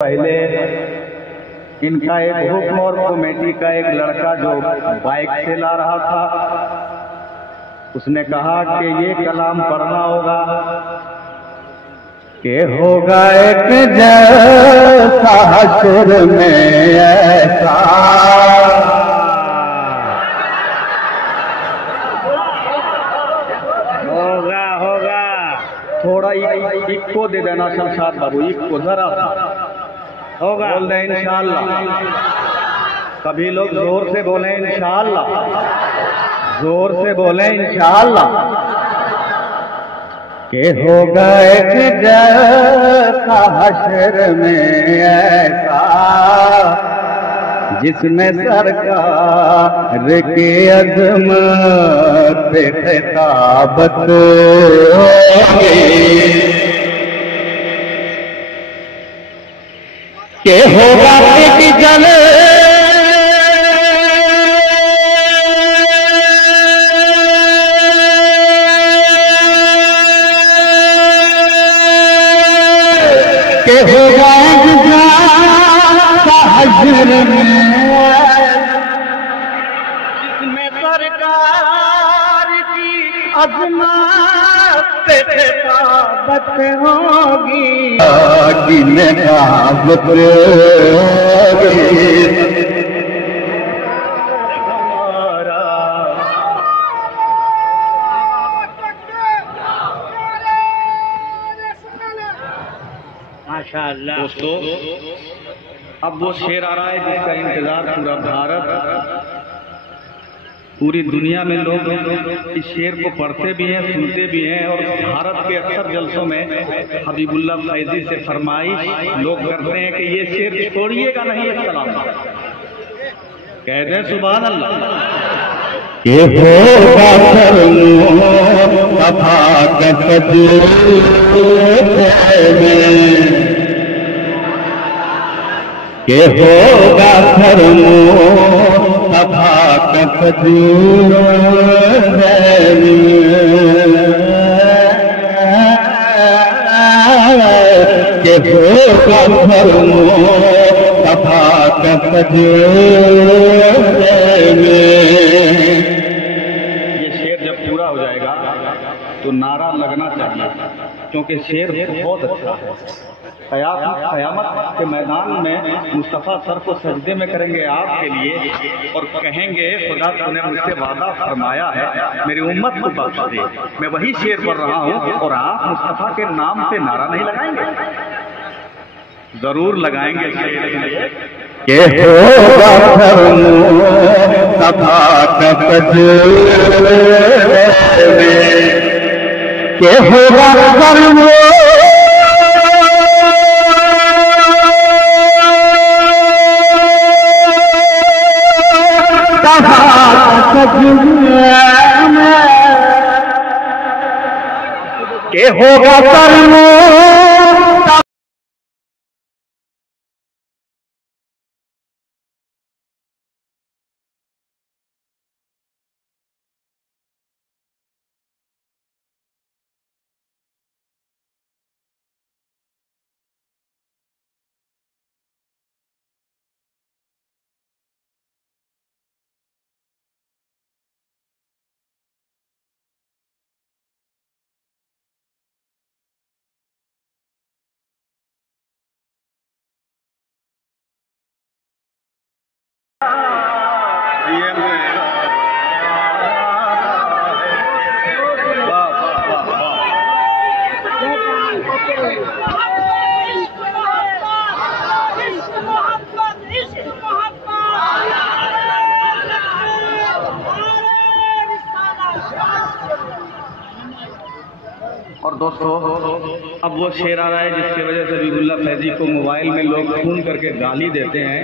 पहले इनका एक हुक्म और कमेटी का एक लड़का जो बाइक से ला रहा था, उसने कहा कि ये कलाम पढ़ना होगा कि होगा एक जैसा हश्र में ऐसा। होगा थोड़ा इक्को दे देना शमशाद बाबू, इक्को जरा होगा। बोल रहे इंशाअल्लाह, सभी लोग जोर से बोले इंशाअल्लाह, जोर से बोले इंशाअल्लाह। के होगा एक जैसा हश्र में ऐसा जिसमें सरकार के अज़मत पे खिताबत होगी। के होगा एक जल के होगा हश्र में जिसमें सरकार की अज़मत पे खिताबत होगी। माशाअल्लाह। दोस्तों, अब वो शेर आ रहा है जिसका इंतजार पूरा भारत, पूरी दुनिया में लोग इस शेर को पढ़ते भी हैं, सुनते भी हैं। और भारत के अक्सर जलसों में हबीबुल्लाह फैजी से फरमाइश लोग करते हैं कि ये शेर छोड़िएगा नहीं, इस कलाम कह दें सुभान अल्लाह। के होगा के होगा धर्मो सभा कदूर के होगा धर्मो सभा कदूर। ये शेर जब पूरा हो जाएगा तो नारा लगना चाहिए, क्योंकि शेर बहुत अच्छा है। क़यामत के मैदान में मुस्तफ़ा सर को सजदे में करेंगे आपके लिए और कहेंगे खुदा तूने मुझसे वादा फरमाया है मेरी उम्मत को बख्श दे। मैं वही शेर पढ़ रहा हूँ और आप मुस्तफ़ा के नाम पे नारा नहीं लगाएंगे? जरूर लगाएंगे शेर के होगा के होगा के होगा कर्मो और दोस्तों, अब वो शेर आ रहा है जिसकी वजह से हबीबुल्लाह फैजी को मोबाइल में लोग फोन करके गाली देते हैं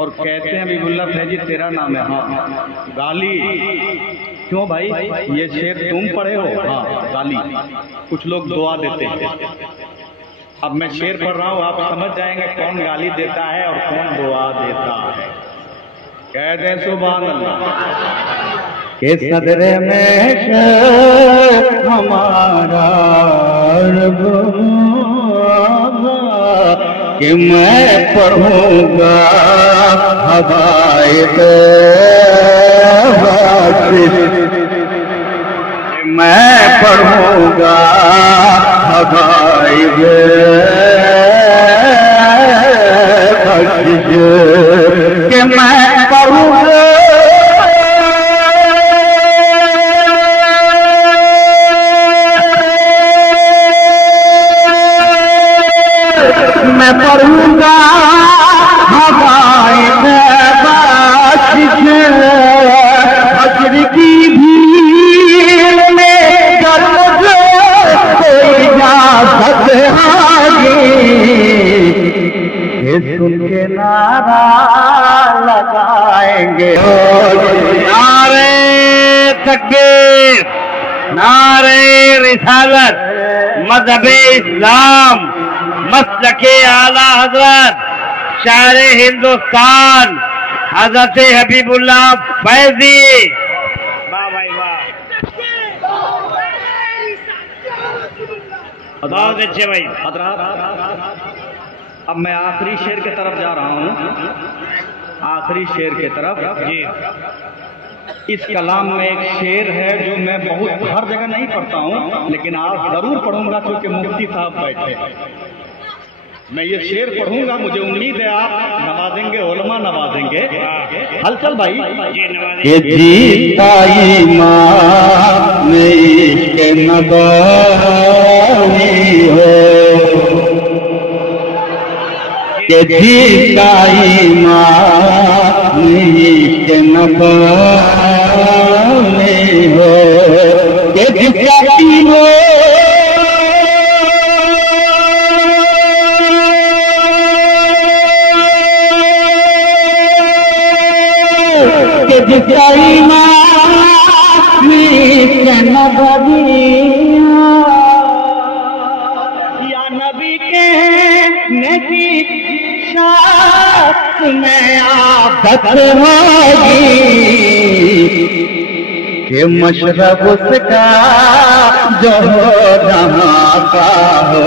और कहते हैं हबीबुल्लाह फैजी तेरा नाम है। हाँ, गाली क्यों भाई? ये शेर तुम पढ़े हो? हाँ, गाली। कुछ लोग दुआ देते हैं। अब मैं शेर पढ़ रहा हूँ, आप समझ जाएंगे कौन गाली देता है और कौन दुआ देता है। कह दें सुभान अल्लाह। के सदरे में हमारा कि मैं पढ़ूंगा हवाए मैं पढ़ूंगा हवाए कि मैं पढ़ूंगा मैं पढ़ूंगा हवाए हजर की भीड़ में गर्म कोई इजाजत आगे सुन के नारा लगाएंगे नारे तकबीर नारे रिसालत मज़हब-ए इस्लाम मसलके आला हजरत शायर हिंदुस्तान हजरत हबीबुल्लाह फैजी। वाह भाई वाह, बहुत अच्छे भाई। अब मैं आखिरी शेर की तरफ जा रहा हूँ, आखिरी शेर की तरफ जी। इस कलाम में एक शेर है जो मैं बहुत हर जगह नहीं पढ़ता हूँ, लेकिन आज जरूर पढ़ूंगा क्योंकि मुफ्ती साहब बैठे। मैं ये शेर पढ़ूंगा, मुझे उम्मीद है आप नवाजेंगे, उलमा नवाजेंगे। हलचल भाई ये जीता ईमान में इश्क नबानी हो, ये जीता ईमान में इश्क नबानी हो, ये जीता ईमान जिसका ईमान या नबी कहने की साथ में आफत होगी कि मशरब उसका जो जहाँ का हो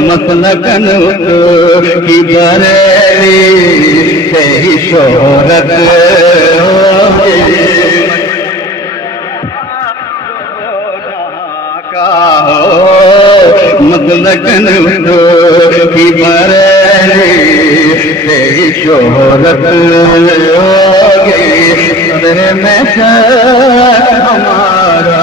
मसलकन की बरेली से ही शोहरत मसलकन की बरेली से ही शोहरत होगी में हमारा।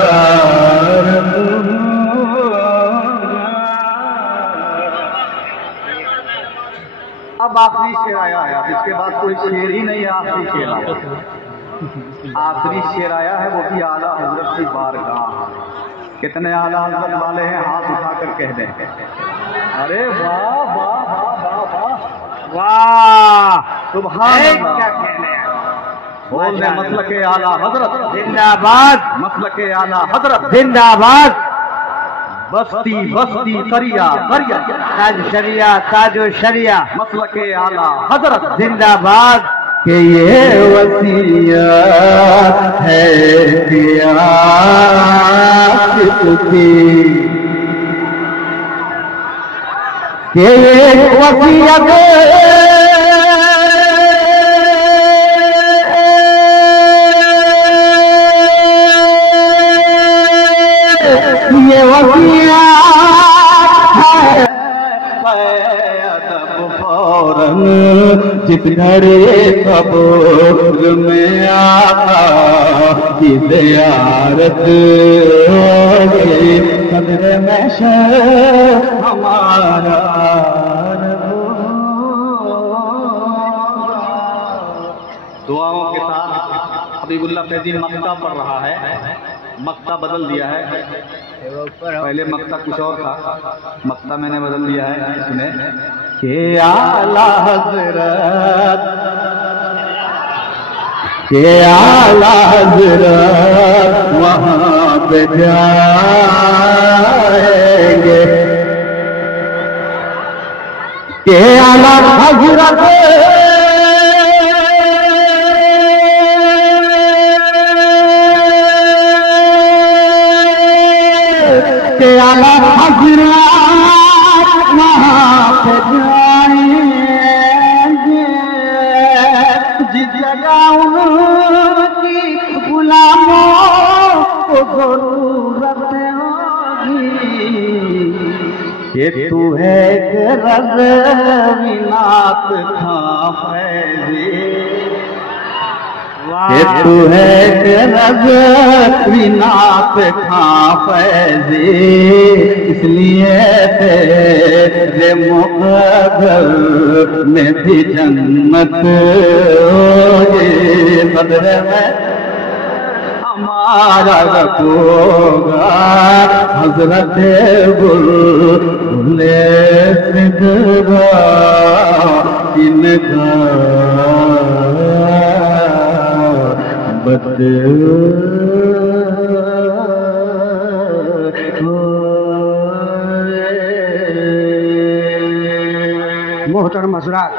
अब आखिरी शेर आया है, अब इसके बाद कोई शेर ही नहीं है। आखिरी शेर आया, आखिरी शेर आया है, वो भी आला हजरत की बारगाह। कितने आला हजरत वाले हैं, हाथ उठाकर कह दें। अरे वाह वाह वाह वाह वाह वाह, सुभान अल्लाह। बोल रहे मसलके आला हजरत जिंदाबाद, मसलके आला हजरत जिंदाबाद। बस्ती बस्ती करिया करिया ताज शरिया ताजो शरिया मसलके आला हजरत जिंदाबाद। कि ये वसीयत है कि ये वसीयत ये फौरन जिस घड़े कब्र में आका की ज़ियारत होगी कब्र में हमारा। दुआओं के साथ हबीबुल्लाह फैजी मक्ता पढ़ रहा है, मक्ता बदल दिया है। पहले मक्ता कुछ और था, मक्ता मैंने बदल दिया है इसमें के आला हजरत के आला हजरत वहाँ पे जाएंगे के आला हजरत के आला हजरत वहाँ पे क्या उनकी गुलामों को जरूरत होगी कि तू है कि रज़वीनात खां फैज़ी, कि तू है कि रज़वीनात खां फैज़ी, इसलिए तेरे मुक़द्दर में भी जन्नत होगी, बदले में हमारा रखोगा हज़रत बुलबुले सिदरा इनका मोहतरम हज़रात,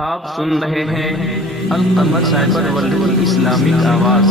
आप सुन रहे हैं अल कमर साइबर वर्ल्ड इस्लामिक आवाज़।